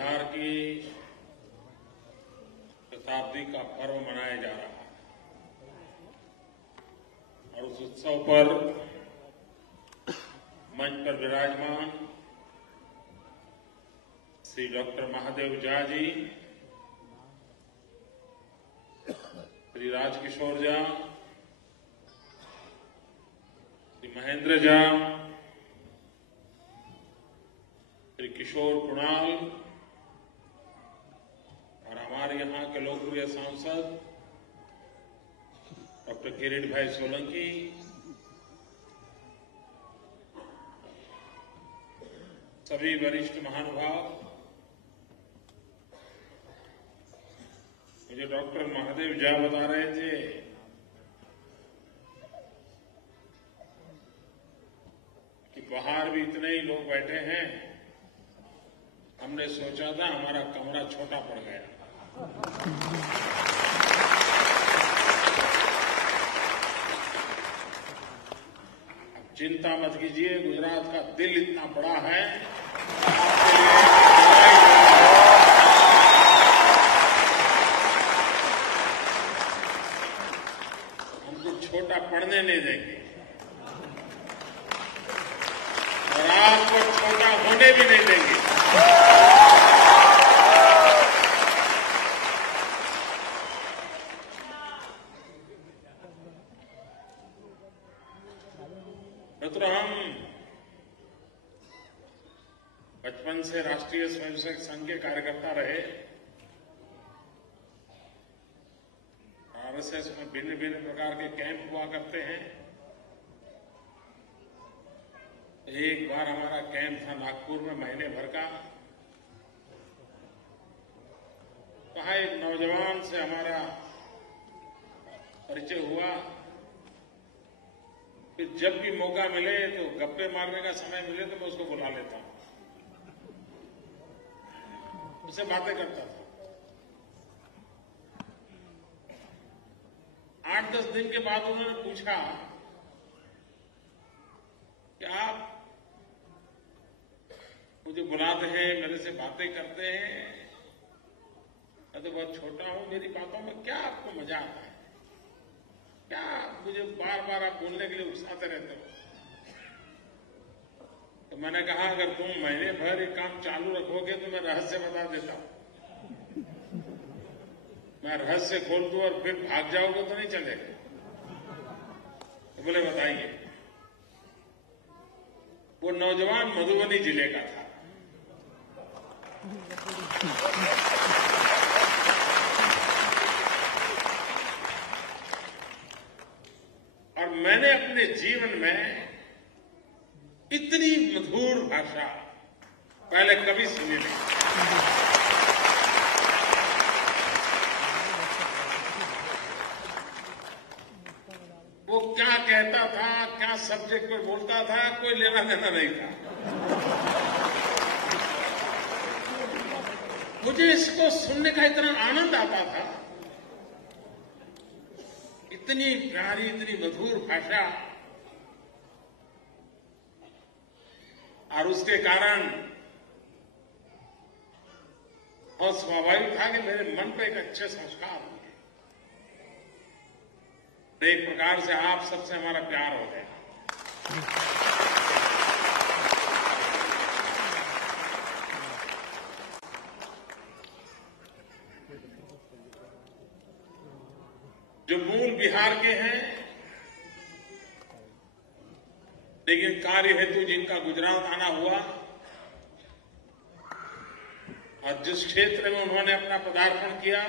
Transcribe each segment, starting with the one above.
बिहार की शताब्दी का पर्व मनाया जा रहा है और उस उत्सव पर मंच पर विराजमान श्री डॉक्टर महादेव झा जी, श्री राजकिशोर झा, श्री महेंद्र झा, श्री किशोर कुणाल और हमारे यहां के लोकप्रिय सांसद डॉक्टर किरीट भाई सोलंकी, सभी वरिष्ठ महानुभाव, मुझे डॉक्टर महादेव झा बता रहे थे कि बाहर भी इतने ही लोग बैठे हैं, हमने सोचा था हमारा कमरा छोटा पड़ गया। अब चिंता मत कीजिए, गुजरात का दिल इतना बड़ा है, हमको छोटा पड़ने नहीं देंगे और आपको छोटा होने भी नहीं देंगे। मित्रों, हम बचपन से राष्ट्रीय स्वयंसेवक संघ के कार्यकर्ता रहे। आरएसएस में भिन्न भिन्न प्रकार के कैंप हुआ करते हैं। एक बार हमारा कैंप था नागपुर में महीने भर का। वहां एक नौजवान से हमारा परिचय हुआ। फिर जब भी मौका मिले तो गप्पे मारने का समय मिले तो मैं उसको बुला लेता हूं, उससे बातें करता था। 8-10 दिन के बाद उन्होंने पूछा कि आप मुझे बुलाते हैं, मेरे से बातें करते हैं, मैं तो बहुत छोटा हूं, मेरी बातों में क्या आपको मजा आता है? क्या मुझे बार बार आप बोलने के लिए उकसाते रहते हो? तो मैंने कहा अगर तुम महीने भर ये काम चालू रखोगे तो मैं रहस्य बता देता हूं। मैं रहस्य खोल दूं और फिर भाग जाओगे तो नहीं चलेगा। तो बोले बताइए। वो नौजवान मधुबनी जिले का था। और मैंने अपने जीवन में इतनी मधुर भाषा पहले कभी सुनी नहीं। वो क्या कहता था, क्या सब्जेक्ट पर बोलता था, कोई लेना देना नहीं था। मुझे इसको सुनने का इतना आनंद आता था, इतनी प्यारी, इतनी मधुर भाषा, और उसके कारण बहुत स्वाभाविक था कि मेरे मन पे एक अच्छे संस्कार हुए। एक प्रकार से आप सबसे हमारा प्यार हो गया। जो मूल बिहार के हैं लेकिन कार्य हेतु जिनका गुजरात आना हुआ और जिस क्षेत्र में उन्होंने अपना पदार्पण किया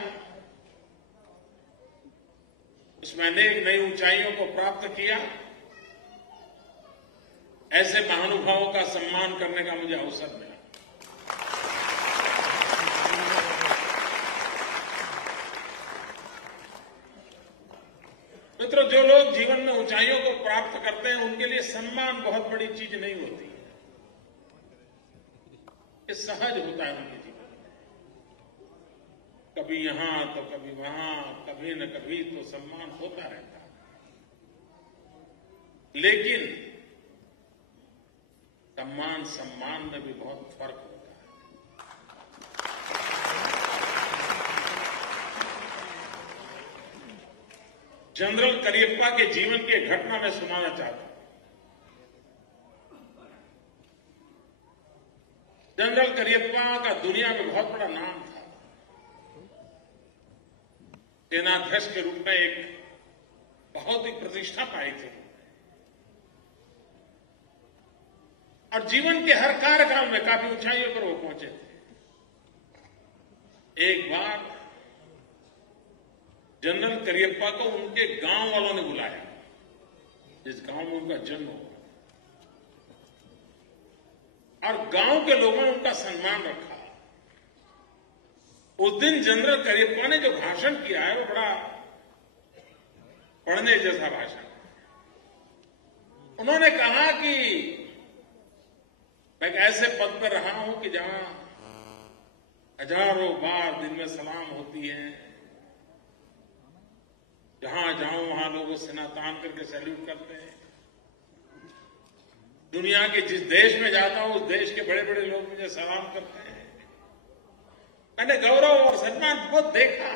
उसमें अनेक नई ऊंचाइयों को प्राप्त किया, ऐसे महानुभावों का सम्मान करने का मुझे अवसर मिला। मित्रों, जो लोग जीवन में ऊंचाइयों को प्राप्त करते हैं उनके लिए सम्मान बहुत बड़ी चीज नहीं होती है। ये सहज होता है उनके जीवन में। कभी यहां तो कभी वहां, कभी न कभी तो सम्मान होता रहता है। लेकिन सम्मान में भी बहुत फर्क होता है। जनरल करियप्पा के जीवन की एक घटना मैं सुनाना चाहता हूं। जनरल करियप्पा का दुनिया में बहुत बड़ा नाम था। सेनाध्यक्ष के रूप में एक बहुत ही प्रतिष्ठा पाई थी और जीवन के हर कार्यकाल में काफी ऊंचाइयों पर वो पहुंचे थे। एक बार जनरल करियप्पा को उनके गांव वालों ने बुलाया, जिस गांव में उनका जन्म हुआ, और गांव के लोगों ने उनका सम्मान रखा। उस दिन जनरल करियप्पा ने जो भाषण किया है वो बड़ा पढ़ने जैसा भाषण। उन्होंने कहा कि मैं एक ऐसे पद पर रहा हूं कि जहां हजारों बार दिन में सलाम होती है, जहां जाऊं वहां लोगों से सिना तान करके सैल्यूट करते हैं। दुनिया के जिस देश में जाता हूं उस देश के बड़े बड़े लोग मुझे सलाम करते हैं। मैंने गौरव और सम्मान बहुत देखा,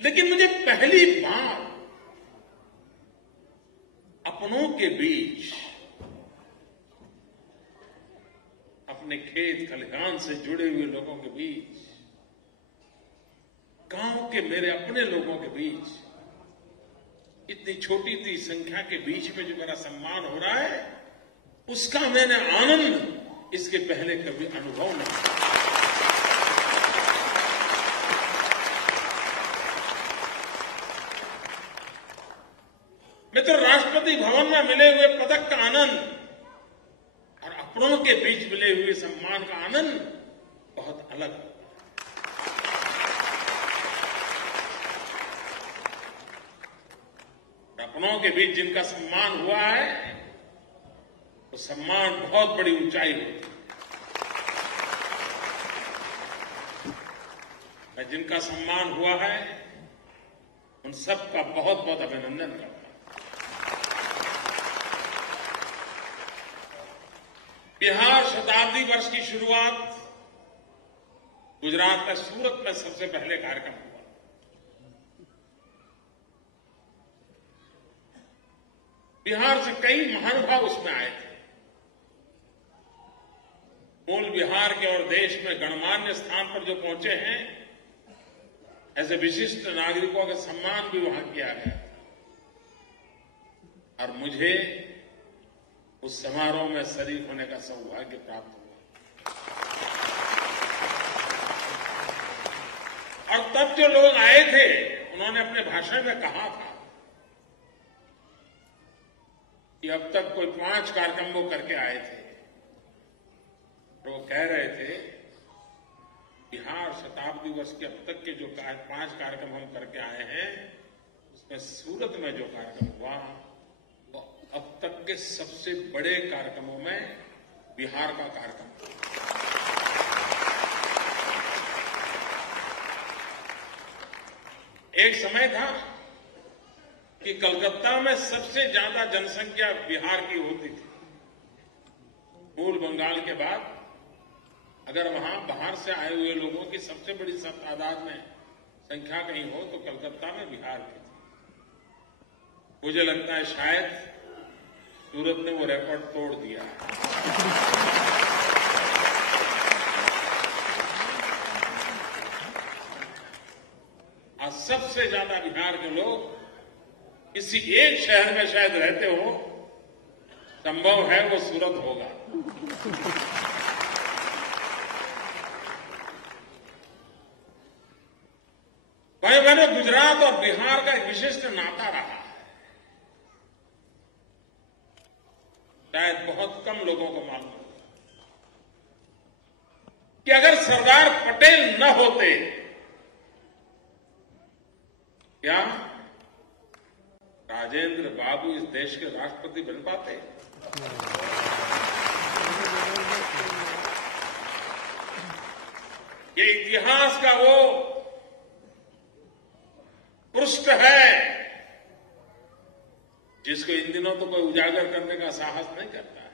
लेकिन मुझे पहली बार अपनों के बीच, अपने खेत खलिहान से जुड़े हुए लोगों के बीच, गांव के मेरे अपने लोगों के बीच, इतनी छोटी सी संख्या के बीच में जो मेरा सम्मान हो रहा है, उसका मैंने आनंद इसके पहले कभी अनुभव नहीं किया। मित्र, राष्ट्रपति भवन में मिले हुए पदक का आनंद और अपनों के बीच मिले हुए सम्मान का आनंद बहुत अलग है। अपनों के बीच जिनका सम्मान हुआ है, तो सम्मान बहुत बड़ी ऊंचाई होती है। जिनका सम्मान हुआ है उन सबका बहुत बहुत अभिनंदन करता हूं। बिहार शताब्दी वर्ष की शुरुआत गुजरात में सूरत में सबसे पहले कार्यक्रम हुआ। बिहार से कई महानुभाव उसमें आए थे। मूल बिहार के और देश में गणमान्य स्थान पर जो पहुंचे हैं, ऐसे विशिष्ट नागरिकों का सम्मान भी वहां किया गया और मुझे उस समारोह में शरीक होने का सौभाग्य प्राप्त हुआ। और तब जो लोग आए थे, उन्होंने अपने भाषण में कहा था कि अब तक कोई 5 कार्यक्रम वो करके आए थे, तो वो कह रहे थे बिहार शताब्दी वर्ष के अब तक के जो 5 कार्यक्रम हम करके आए हैं, उसमें सूरत में जो कार्यक्रम हुआ वो अब तक के सबसे बड़े कार्यक्रमों में बिहार का कार्यक्रम था। एक समय था कि कलकत्ता में सबसे ज्यादा जनसंख्या बिहार की होती थी। मूल बंगाल के बाद अगर वहां बाहर से आए हुए लोगों की सबसे बड़ी तादाद में संख्या कहीं हो तो कलकत्ता में बिहार की थी। मुझे लगता है शायद सूरत ने वो रिकॉर्ड तोड़ दिया है। आज सबसे ज्यादा बिहार के लोग किसी एक शहर में शायद रहते हो, संभव है वो सूरत होगा। भाई बहनों, गुजरात और बिहार का एक विशिष्ट नाता रहा है। शायद बहुत कम लोगों को मालूम है कि अगर सरदार पटेल न होते, क्या राजेंद्र बाबू इस देश के राष्ट्रपति बन पाते? ये इतिहास का वो पृष्ठ है जिसको इन दिनों तो कोई उजागर करने का साहस नहीं करता है।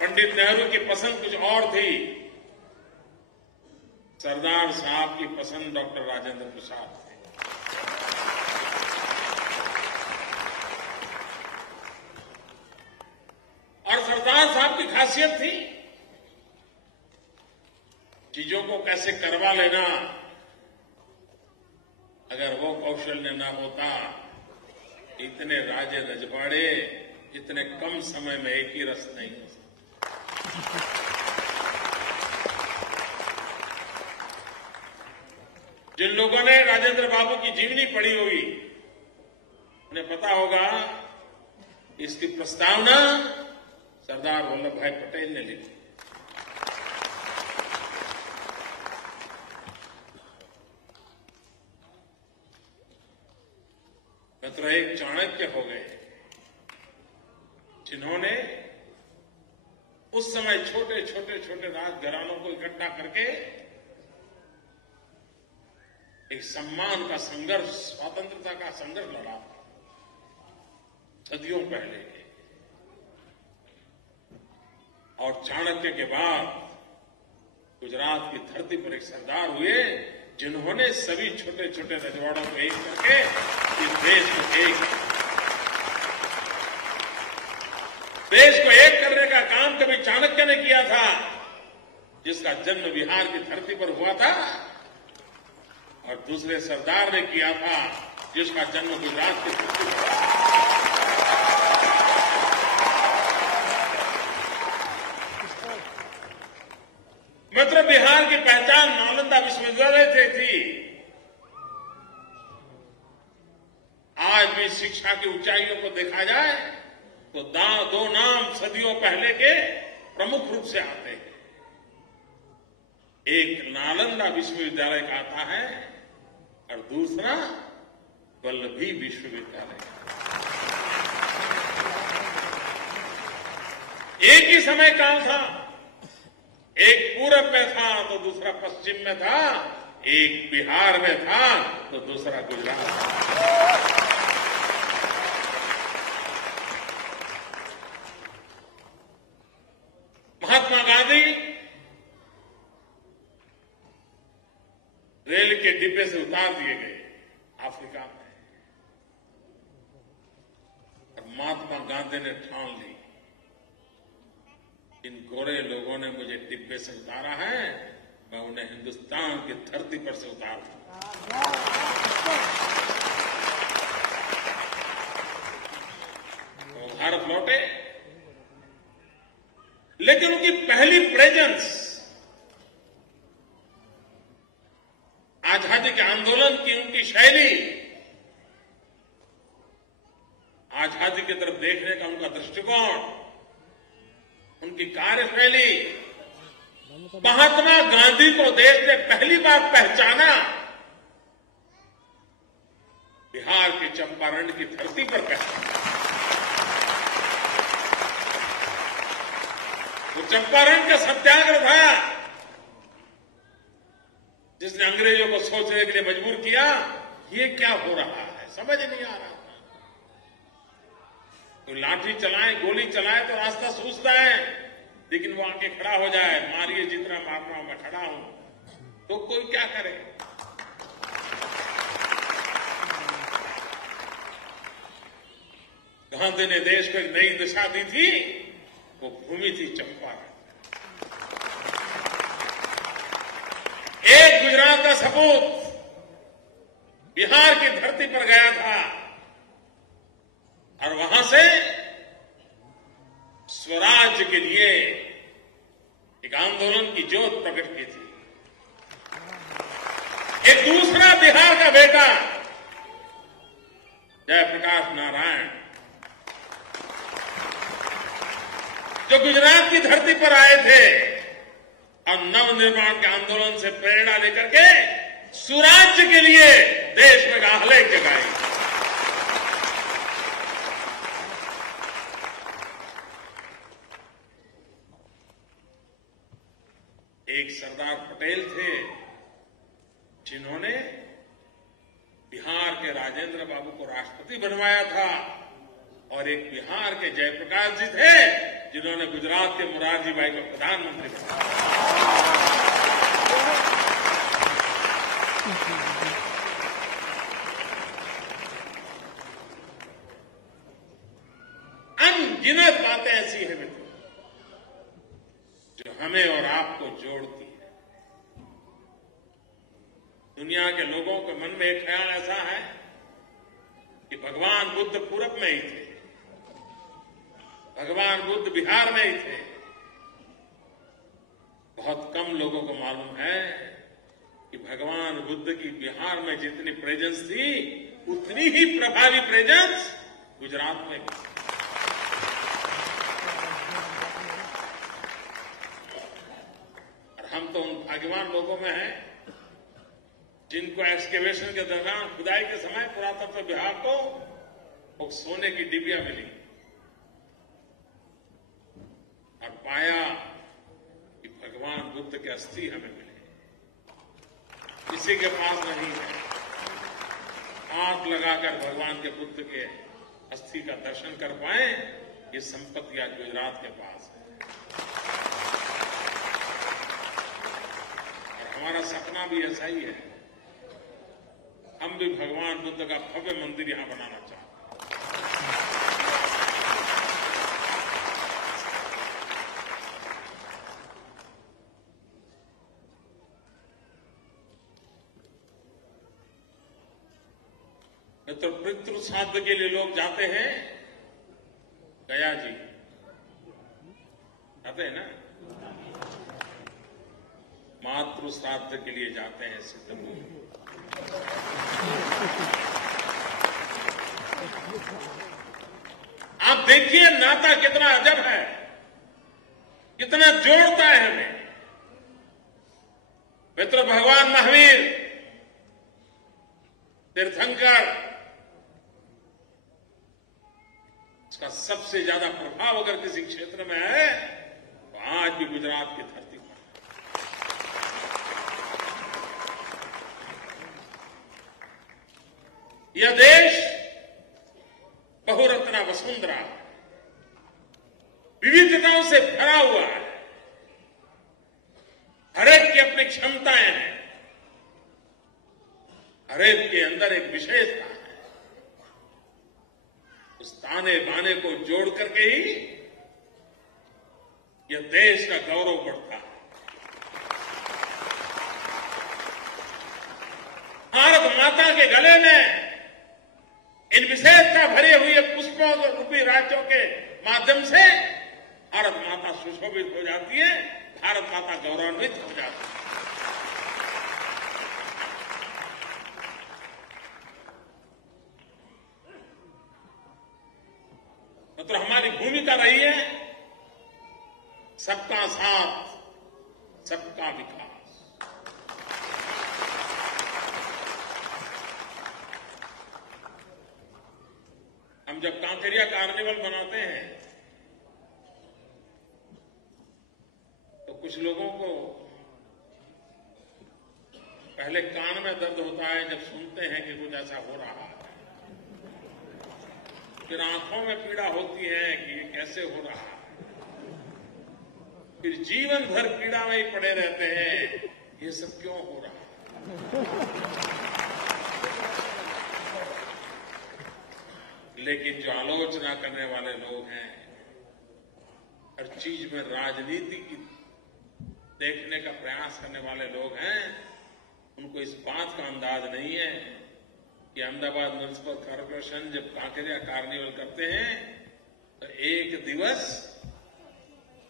पंडित नेहरू की पसंद कुछ और थी, सरदार साहब की पसंद डॉक्टर राजेंद्र प्रसाद थे। और सरदार साहब की खासियत थी चीजों को कैसे करवा लेना। अगर वो कौशल्य न होता, इतने राजे रजवाड़े इतने कम समय में एक ही रस नहीं हो सकता। जिन लोगों ने राजेंद्र बाबू की जीवनी पढ़ी होगी उन्हें पता होगा इसकी प्रस्तावना सरदार वल्लभ भाई पटेल ने लिखी। मित्र एक चाणक्य हो गए जिन्होंने उस समय छोटे राजघरानों को इकट्ठा करके एक सम्मान का संघर्ष, स्वतंत्रता का संघर्ष लड़ा सदियों पहले के। और चाणक्य के बाद गुजरात की धरती पर एक सरदार हुए जिन्होंने सभी छोटे रजवाड़ों को एक करके देश को एक करने का काम कभी चाणक्य ने किया था, जिसका जन्म बिहार की धरती पर हुआ था, और दूसरे सरदार ने किया था जिसका जन्म गुजरात की धरती पर हुआ। मित्र बिहार की पहचान नालंदा विश्वविद्यालय से थी। आज भी शिक्षा की ऊंचाइयों को देखा जाए तो दो नाम सदियों पहले के प्रमुख रूप से आते हैं। एक नालंदा विश्वविद्यालय का आता है और दूसरा वल्लभी विश्वविद्यालय। एक ही समय काल था, एक पूरब में था तो दूसरा पश्चिम में था, एक बिहार में था तो दूसरा गुजरात था। महात्मा गांधी रेल के डिब्बे से उतार दिए गए अफ्रीका में, और महात्मा गांधी ने ठान ली इन गोरे लोगों ने मुझे डिब्बे से उतारा है, मैं उन्हें हिंदुस्तान की धरती पर से उतार दूंगा। वो भारत लौटे, लेकिन उनकी पहली प्रेजेंस आजादी के आंदोलन की उनकी शैली, आजादी की तरफ देखने का उनका दृष्टिकोण, उनकी कार्यशैली, महात्मा गांधी को देश ने पहली बार पहचाना बिहार के चंपारण की धरती पर पहचाना। वो चंपारण का सत्याग्रह था जिसने अंग्रेजों को सोचने के लिए मजबूर किया, ये क्या हो रहा है, समझ नहीं आ रहा था। तो लाठी चलाए, गोली चलाए तो रास्ता सूझता है, लेकिन वो आके खड़ा हो जाए, मारिए जितना मारना हो मैं खड़ा हूं, तो कोई क्या करे। गांधी ने देश को एक नई दिशा दी थी, वो भूमि थी चंपारण। एक गुजरात का सपूत बिहार की धरती पर गया था और वहां से स्वराज्य के लिए एक आंदोलन की ज्योत प्रकट की थी। एक दूसरा बिहार का बेटा जयप्रकाश नारायण, जो गुजरात की धरती पर आए थे और नवनिर्माण के आंदोलन से प्रेरणा लेकर के सुराज्य के लिए देश में आह्लेख जगाई। एक सरदार पटेल थे जिन्होंने बिहार के राजेंद्र बाबू को राष्ट्रपति बनवाया था, और एक बिहार के जयप्रकाश जी थे जिन्होंने गुजरात के मोरारजी भाई को प्रधानमंत्री बनाया। अनगिनत बातें ऐसी हैं मित्रों जो हमें और आपको जोड़ती है। दुनिया के लोगों के मन में एक ख्याल ऐसा है कि भगवान बुद्ध पूरब में ही थे, भगवान बुद्ध बिहार में ही थे। बहुत कम लोगों को मालूम है कि भगवान बुद्ध की बिहार में जितनी प्रेजेंस थी उतनी ही प्रभावी प्रेजेंस गुजरात में भी। और हम तो उन भाग्यवान लोगों में हैं जिनको एक्सकेवेशन के दौरान खुदाई के समय पुरातत्व विभाग को वो सोने की डिबिया मिली और पाया कि भगवान बुद्ध के अस्थि हमें मिले। किसी के पास नहीं है। आंख लगाकर भगवान के बुद्ध के अस्थि का दर्शन कर पाए, ये संपत्ति आज गुजरात के पास है। और हमारा सपना भी ऐसा ही है। हम भी भगवान बुद्ध का भव्य मंदिर यहां बनाना चाहते हैं। तो पितृ श्राद्ध के लिए लोग जाते हैं गया जी, जाते हैं ना। मातृ श्राद्ध के लिए जाते हैं सिद्धमूल। आप देखिए नाता कितना अजब है, कितना जोड़ता है हमें। मित्र भगवान महावीर तीर्थंकर, उसका सबसे ज्यादा प्रभाव अगर किसी क्षेत्र में है तो आज भी गुजरात की धरती पर। यह देश बहुरत्ना वसुंधरा विविधताओं से भरा हुआ है। हरेक की अपनी क्षमताएं हैं, हरेक के अंदर एक विशेषता है। उस ताने बाने को जोड़ करके ही यह देश का गौरव बढ़ता है। भारत माता के गले में इन विशेषता भरे हुए पुष्पों रूपी राज्यों के माध्यम से भारत माता सुशोभित हो जाती है, भारत माता गौरवान्वित हो जाती है। तो हमारी भूमिका रही है सबका साथ, सबका विकास। हम जब कांकरिया कार्निवल बनाते हैं तो कुछ लोगों को पहले कान में दर्द होता है जब सुनते हैं कि कुछ ऐसा हो रहा है, फिर आंखों में पीड़ा होती है कि ये कैसे हो रहा है, फिर जीवन भर पीड़ा में ही पड़े रहते हैं, ये सब क्यों हो रहा है। लेकिन जो आलोचना करने वाले लोग हैं, हर चीज में राजनीति की देखने का प्रयास करने वाले लोग हैं, उनको इस बात का अंदाज नहीं है कि अहमदाबाद म्युनिसिपल कॉर्पोरेशन जब कांकरिया कार्निवल करते हैं तो एक दिवस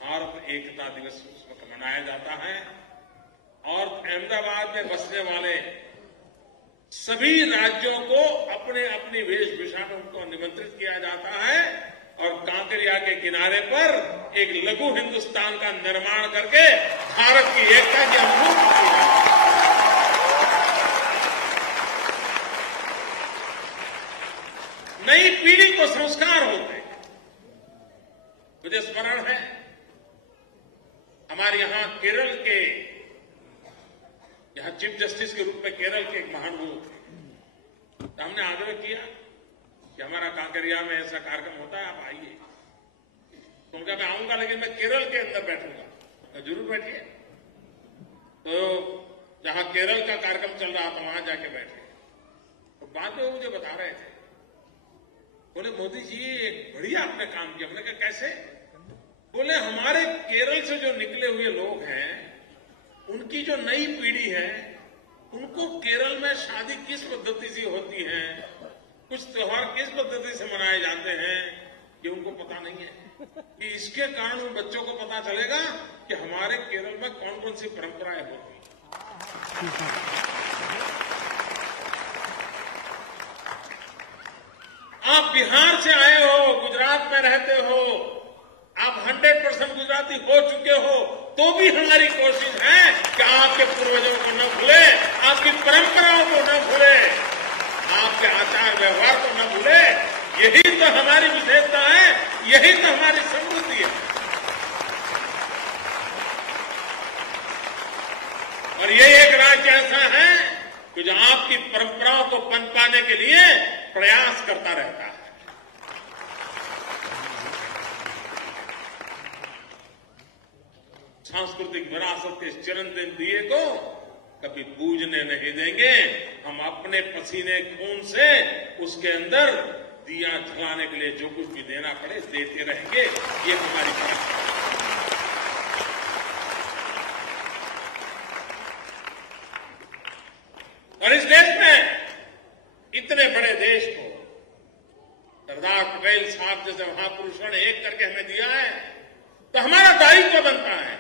भारत एकता दिवस उस वक्त मनाया जाता है और अहमदाबाद में बसने वाले सभी राज्यों को अपने अपनी वेशभूषा में उनको निमंत्रित किया जाता है और कांकरिया के किनारे पर एक लघु हिंदुस्तान का निर्माण करके भारत की एकता की अनुभूति की जाती है। नई पीढ़ी को संस्कार होते हैं। मुझे स्मरण है हमारे यहां केरल के यहां चीफ जस्टिस के रूप में केरल के एक महानुभाव थे, तो हमने आग्रह किया कि हमारा कांकरिया में ऐसा कार्यक्रम होता है, आप आइए। तो उनका मैं आऊंगा लेकिन मैं केरल के अंदर बैठूंगा। तो जरूर बैठिए। तो जहां केरल का कार्यक्रम चल रहा था वहां जाके बैठे, तो बाद में वो मुझे बता रहे थे, बोले मोदी जी एक बढ़िया आपने काम किया। हमने कहा कैसे? बोले हमारे केरल से जो निकले हुए लोग हैं, उनकी जो नई पीढ़ी है, उनको केरल में शादी किस पद्धति से होती है, कुछ त्योहार किस पद्धति से मनाए जाते हैं, ये उनको पता नहीं है। कि इसके कारण उन बच्चों को पता चलेगा कि हमारे केरल में कौन कौन सी परंपराएं होती हैं। आप बिहार से आए हो, गुजरात में रहते हो, आप 100% गुजराती हो चुके हो, तो भी हमारी कोशिश है कि आपके पूर्वजों को न भूले, आपकी परंपराओं को न भूले, आपके आचार व्यवहार को न भूले। यही तो हमारी विशेषता है, यही तो हमारी समृद्धि है। और ये एक राज्य ऐसा है कि जो आपकी परंपराओं को पनपाने के लिए प्रयास करता रहता है। सांस्कृतिक विरासत के चिरंतन दिए को कभी बूझने नहीं देंगे। हम अपने पसीने खून से उसके अंदर दिया जलाने के लिए जो कुछ भी देना पड़े देते रहेंगे। ये हमारी परंपरा है। और इस देश में, इतने बड़े देश को सरदार पटेल साहब जैसे महापुरुषों ने एक करके हमें दिया है, तो हमारा दायित्व बनता है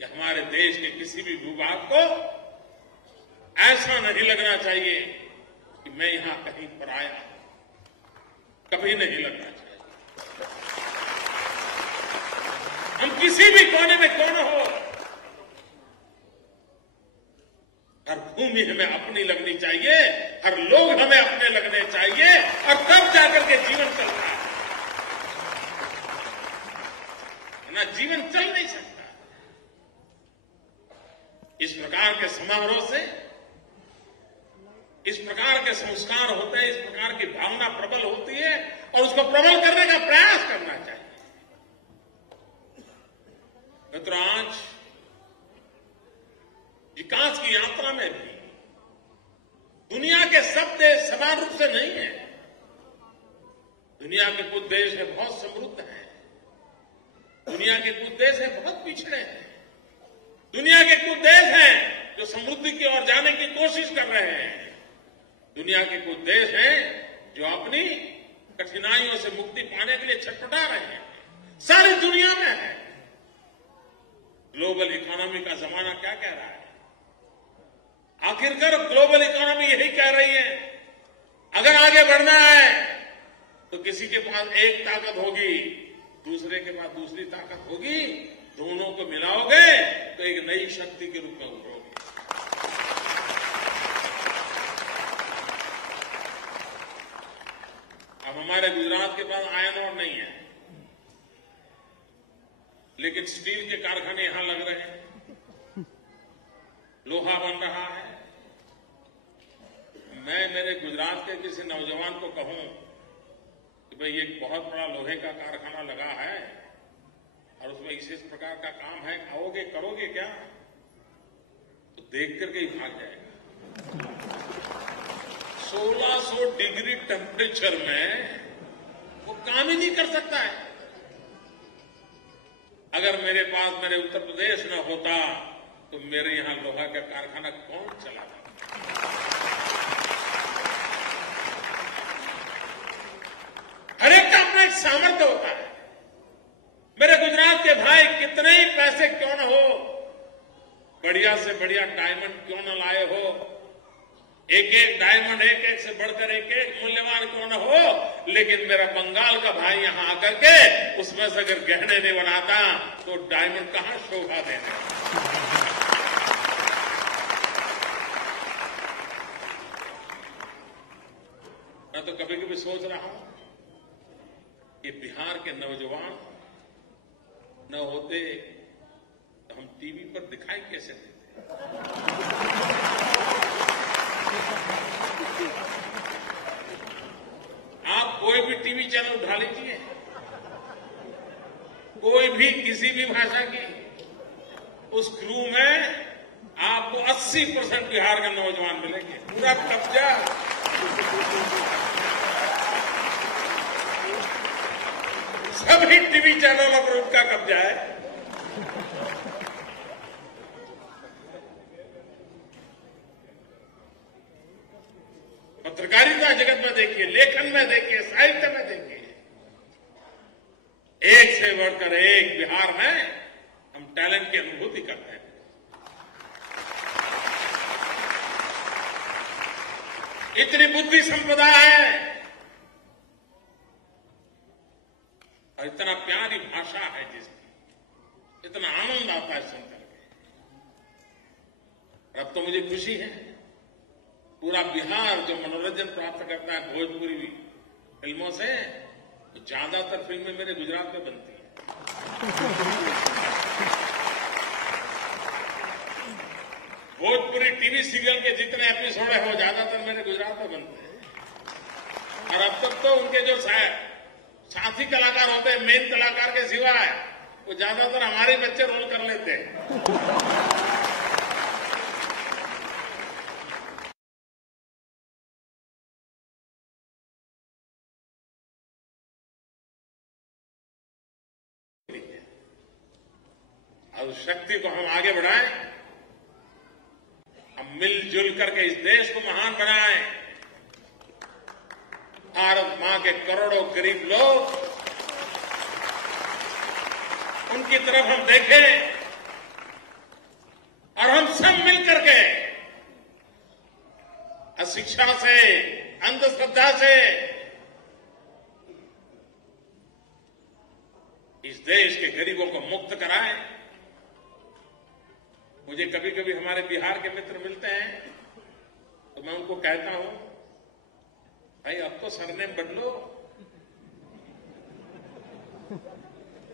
कि हमारे देश के किसी भी भूभाग को ऐसा नहीं लगना चाहिए कि मैं यहां कहीं पर आया, कभी नहीं लगना चाहिए। हम किसी भी कोने में कौन हो, हर भूमि हमें अपनी लगनी चाहिए, हर लोग हमें अपने लगने चाहिए, और तब जाकर के जीवन चलता है, वरना जीवन चल नहीं सकता। इस प्रकार के समारोह से, इस प्रकार के संस्कार होते हैं, इस प्रकार की भावना प्रबल होती है, और उसको प्रबल करने का प्रयास करना चाहिए। मित्रों, आज विकास की यात्रा में भी दुनिया के सब देश समान रूप से नहीं है। दुनिया के कुछ देश है बहुत समृद्ध हैं, दुनिया के कुछ देश है बहुत पिछड़े हैं, दुनिया के कुछ देश हैं जो समृद्धि की ओर जाने की कोशिश कर रहे हैं, दुनिया के कुछ देश हैं जो अपनी कठिनाइयों से मुक्ति पाने के लिए छटपटा रहे हैं। सारी दुनिया में है। ग्लोबल इकोनॉमी का जमाना क्या कह रहा है? आखिरकार ग्लोबल इकोनॉमी यही कह रही है, अगर आगे बढ़ना है तो किसी के पास एक ताकत होगी, दूसरे के पास दूसरी ताकत होगी, दोनों को मिलाओगे तो एक नई शक्ति के रूप में उभरोगे। अब हमारे गुजरात के पास आयरन और नहीं है, लेकिन स्टील के कारखाने यहां लग रहे हैं, लोहा बन रहा है। मैं मेरे गुजरात के किसी नौजवान को कहूं कि भाई एक बहुत बड़ा लोहे का कारखाना लगा है और उसमें इस प्रकार का काम है, आओगे करोगे क्या? तो देख करके ही भाग जाएगा। 1600 डिग्री टेम्परेचर में वो काम ही नहीं कर सकता है। अगर मेरे पास मेरे उत्तर प्रदेश न होता तो मेरे यहां लोहा का कारखाना कौन चलाता? हर एक का अपना एक सामर्थ्य होता है। मेरे गुजरात के भाई कितने ही पैसे क्यों न हो, बढ़िया से बढ़िया डायमंड क्यों न लाए हो, एक एक डायमंड एक एक से बढ़कर एक एक मूल्यवान क्यों न हो, लेकिन मेरा बंगाल का भाई यहां आकर के उसमें से अगर गहने नहीं बनाता तो डायमंड कहां शोभा देने। मैं तो कभी कभी सोच रहा हूं कि बिहार के नौजवान न होते तो हम टीवी पर दिखाई कैसे देते। आप कोई भी टीवी चैनल उठा लीजिए, कोई भी किसी भी भाषा की, उस क्रू में आपको 80% बिहार के नौजवान मिलेंगे। पूरा कब्जा सभी टीवी चैनलों पर उनका कब्जा है। पत्रकारिता जगत में देखिए, लेखन में देखिए, साहित्य में देखिए, एक से बढ़कर एक बिहार में हम टैलेंट की अनुभूति करते हैं। इतनी बुद्धि संपदा है और इतना प्यारी भाषा है जिसकी, इतना आनंद आता है सुनकर के। अब तो मुझे खुशी है, पूरा बिहार जो मनोरंजन प्राप्त करता है भोजपुरी फिल्मों से, तो ज्यादातर फिल्में मेरे गुजरात में बनती हैं। भोजपुरी टीवी सीरियल के जितने एपिसोड है वो ज्यादातर मेरे गुजरात में बनते हैं। और अब तक तो उनके जो साथी कलाकार होते हैं, मेन कलाकार के सिवाय, वो ज्यादातर हमारे बच्चे रोल कर लेते हैं। और उस शक्ति को हम आगे बढ़ाएं, हम मिलजुल करके इस देश को महान बनाएं। भारत मां के करोड़ों गरीब लोग, उनकी तरफ हम देखें और हम सब मिलकर के अशिक्षा से, अंधश्रद्धा से इस देश के गरीबों को मुक्त कराएं। मुझे कभी कभी हमारे बिहार के मित्र मिलते हैं तो मैं उनको कहता हूं, भाई अब तो सरनेम बदलो,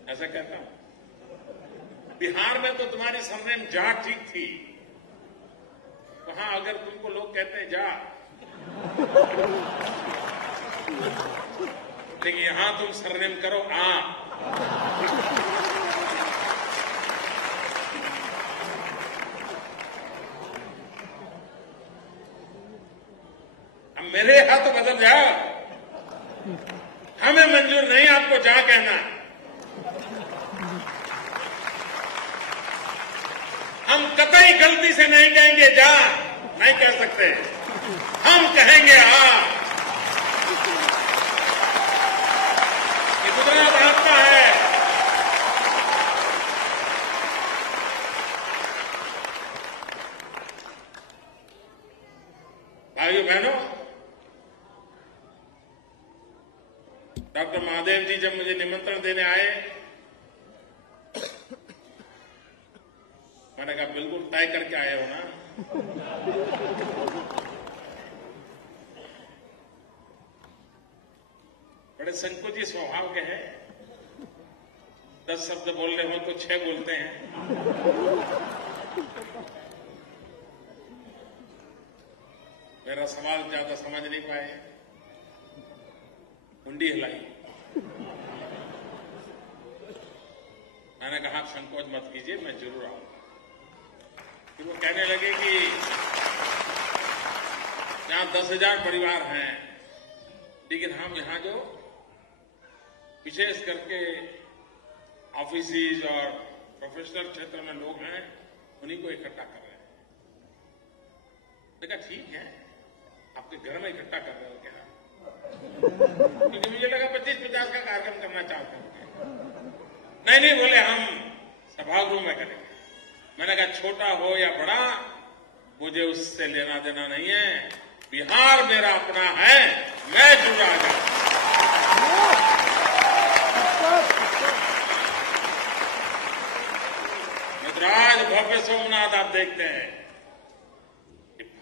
ऐसा कहता हूं। बिहार में तो तुम्हारी सरनेम जा ठीक थी, वहां अगर तुमको लोग कहते हैं जा, लेकिन यहां तुम सरनेम करो आ। मेरे हाथ तो बदल जाओ, हमें मंजूर नहीं आपको जा कहना। हम कतई गलती से नहीं कहेंगे जा, नहीं कह सकते, हम कहेंगे आ। ये गुजरात आपका है। भाइयों बहनों, डॉक्टर महादेव जी जब मुझे निमंत्रण देने आए, मैंने कहा बिल्कुल तय करके आए हो ना। बड़े संकोची स्वभाव के हैं, 10 शब्द बोलने हो तो 6 बोलते हैं। मेरा सवाल ज्यादा समझ नहीं पाए, मुंडी हिलाई। मैंने कहा संकोच मत कीजिए, मैं जरूर आऊंगा। फिर वो कहने लगे कि यहां 10,000 परिवार हैं, लेकिन हम यहां जो विशेष करके ऑफिसेज और प्रोफेशनल क्षेत्र में लोग हैं, उन्हीं को इकट्ठा कर रहे हैं। देखा ठीक है, आपके घर में इकट्ठा कर रहे हो क्या? क्योंकि मुझे लगा 25-50 का कार्यक्रम करना चाहते हैं। नहीं बोले हम सभागृह में करेंगे। मैंने कहा छोटा हो या बड़ा, मुझे उससे लेना देना नहीं है। बिहार मेरा अपना है, मैं जुड़ा जाऊं। मित्राज, भव्य सोमनाथ आप देखते हैं,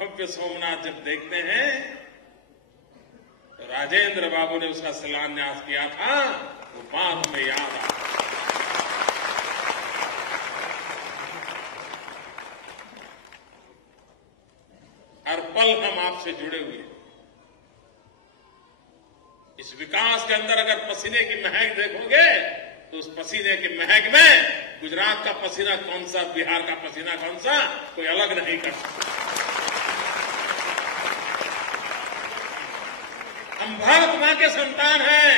भव्य सोमनाथ जब देखते हैं तो राजेंद्र बाबू ने उसका शिलान्यास किया था, वो बात में याद आ। हर पल हम आपसे जुड़े हुए। इस विकास के अंदर अगर पसीने की महक देखोगे तो उस पसीने की महक में गुजरात का पसीना कौन सा, बिहार का पसीना कौन सा, कोई अलग नहीं कर सकता। हम भारत मां के संतान हैं।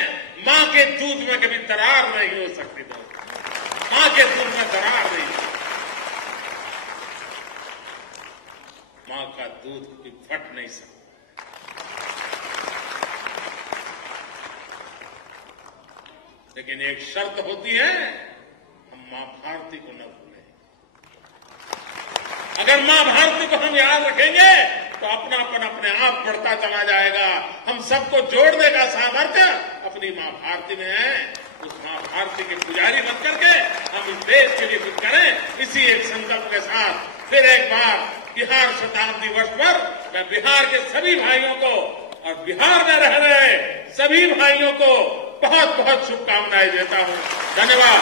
मां के दूध में कभी दरार नहीं हो सकती। मां के दूध में दरार नहीं हो सकती। मां का दूध कभी फट नहीं सकता। लेकिन एक शर्त होती है, हम मां भारती को न भूलें। अगर मां भारती को हम याद रखेंगे तो अपनापन अपने आप बढ़ता चला जाएगा। हम सबको जोड़ने का सामर्थ्य अपनी मां भारती में है। उस मां भारती के पुजारी बन करके हम इस देश के लिए कुछ करें। इसी एक संकल्प के साथ फिर एक बार बिहार शताब्दी वर्ष पर मैं बिहार के सभी भाइयों को और बिहार में रह रहे सभी भाइयों को बहुत बहुत शुभकामनाएं देता हूं। धन्यवाद।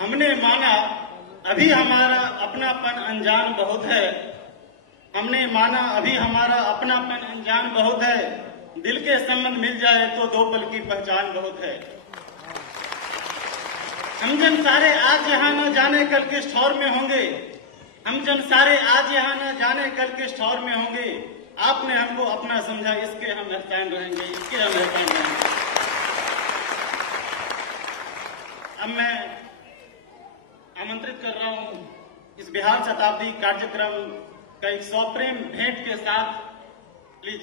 हमने माना अभी हमारा अपनापन अनजान बहुत है। हमने माना अभी हमारा अपनापन अनजान बहुत है। दिल के संबंध मिल जाए तो दो पल की पहचान बहुत है। हम जन सारे आज यहाँ न जाने कल किस ठौर में होंगे। हम जन सारे आज यहाँ न जाने कल किस ठौर में होंगे। आपने हमको अपना समझा, इसके हम एहसान रहेंगे, इसके हम एहसान रहेंगे। अब मैं आमंत्रित कर रहा हूं इस बिहार शताब्दी कार्यक्रम का एक सप्रेम भेंट के साथ। प्लीज,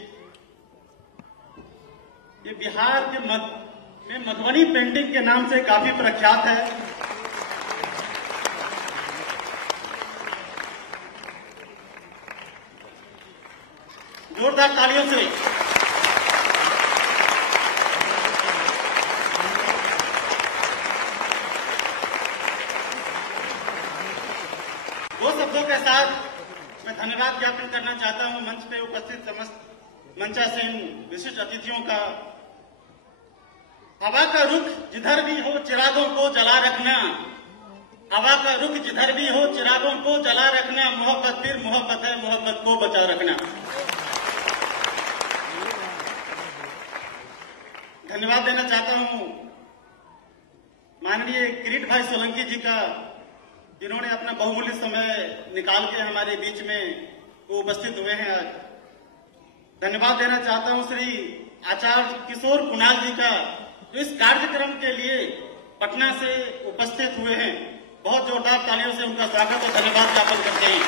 ये बिहार के में मधुबनी पेंटिंग के नाम से काफी प्रख्यात है। जोरदार तालियों से दो शब्दों के साथ मैं धन्यवाद ज्ञापन करना चाहता हूं मंच पे उपस्थित समस्त मंचासीन विशिष्ट अतिथियों का। हवा का रुख जिधर भी हो चिरागों को जला रखना। हवा का रुख जिधर भी हो चिरागों को जला रखना। मोहब्बत फिर मोहब्बत है, मोहब्बत को बचा रखना। धन्यवाद देना चाहता हूं माननीय किरीट भाई सोलंकी जी का, जिन्होंने अपना बहुमूल्य समय निकाल के हमारे बीच में वो उपस्थित हुए हैं आज। धन्यवाद देना चाहता हूं श्री आचार्य किशोर कुणाल जी का, जो इस कार्यक्रम के लिए पटना से उपस्थित हुए हैं। बहुत जोरदार तालियों से उनका स्वागत और धन्यवाद ज्ञापन करते हैं।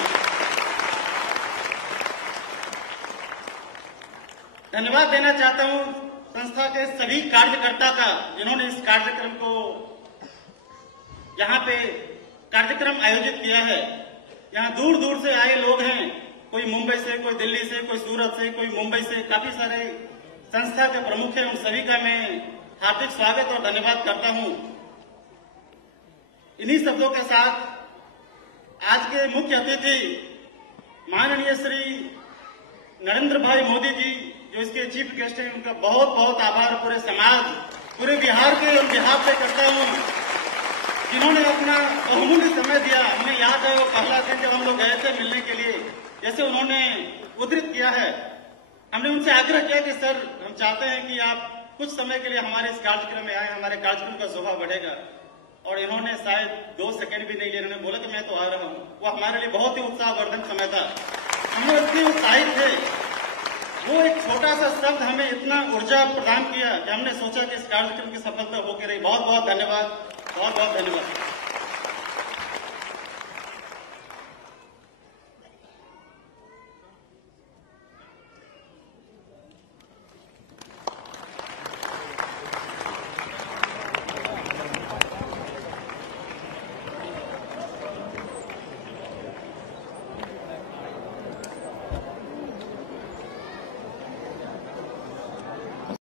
धन्यवाद देना चाहता हूं संस्था के सभी कार्यकर्ता का, जिन्होंने इस कार्यक्रम को यहाँ पे कार्यक्रम आयोजित किया है। यहाँ दूर दूर से आए लोग हैं, कोई मुंबई से, कोई दिल्ली से, कोई सूरत से, कोई मुंबई से, काफी सारे संस्था के प्रमुख हैं। उन सभी का मैं हार्दिक स्वागत और धन्यवाद करता हूं। इन्हीं शब्दों के साथ आज के मुख्य अतिथि माननीय श्री नरेंद्र भाई मोदी जी, जो इसके चीफ गेस्ट हैं, उनका बहुत बहुत आभार पूरे समाज, पूरे बिहार के और बिहार से करता हूं, जिन्होंने अपना बहुमूल्य समय दिया। हमें याद है वो पहला दिन जब हम लोग गए थे मिलने के लिए, जैसे उन्होंने उद्धृत किया है। हमने उनसे आग्रह किया कि सर, हम चाहते हैं कि आप कुछ समय के लिए हमारे इस कार्यक्रम में आए, हमारे कार्यक्रम का शोभा बढ़ेगा। और इन्होंने शायद 2 सेकंड भी नहीं लिए, इन्होंने बोला कि मैं तो आ रहा हूं। वो हमारे लिए बहुत ही उत्साहवर्धक समय था। हम लोग इतने उत्साहित थे। वो एक छोटा सा शब्द हमें इतना ऊर्जा प्रदान किया कि हमने सोचा कि इस कार्यक्रम की सफलता होकर रही। बहुत बहुत धन्यवाद, बहुत बहुत धन्यवाद।